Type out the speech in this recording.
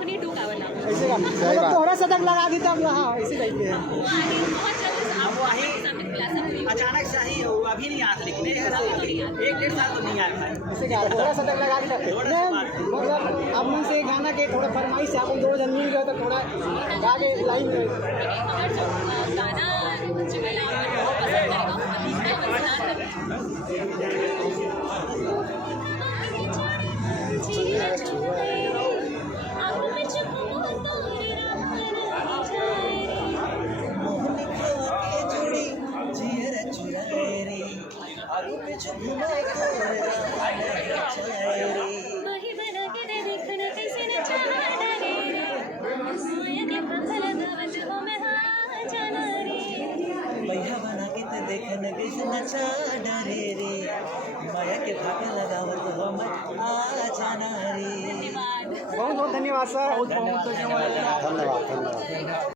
मोहिनी 2 गावाला ऐसे का मतलब तोहरा शतक लगा दी तब हाँ ऐसे टाइप के बहुत जल्द अब वही अचानक से ही अभी नहीं आया, लेकिन 1-1.5 साल तो नहीं आया भाई। ऐसे क्या थोड़ा शतक लगा दी मतलब अब मन से गाना के थोड़ा फरमाइश अपन दो जन मिल गए तो थोड़ा गा के लाइन में अगर जो गाना जिन्हें बहुत पसंद आएगा अभी भैया बना के तो देखन कैसे नचा डरे रे, माया के भागे लगावत हम आ जाना रे। बहुत बहुत धन्यवाद सर। धन्यवाद। धन्यवाद।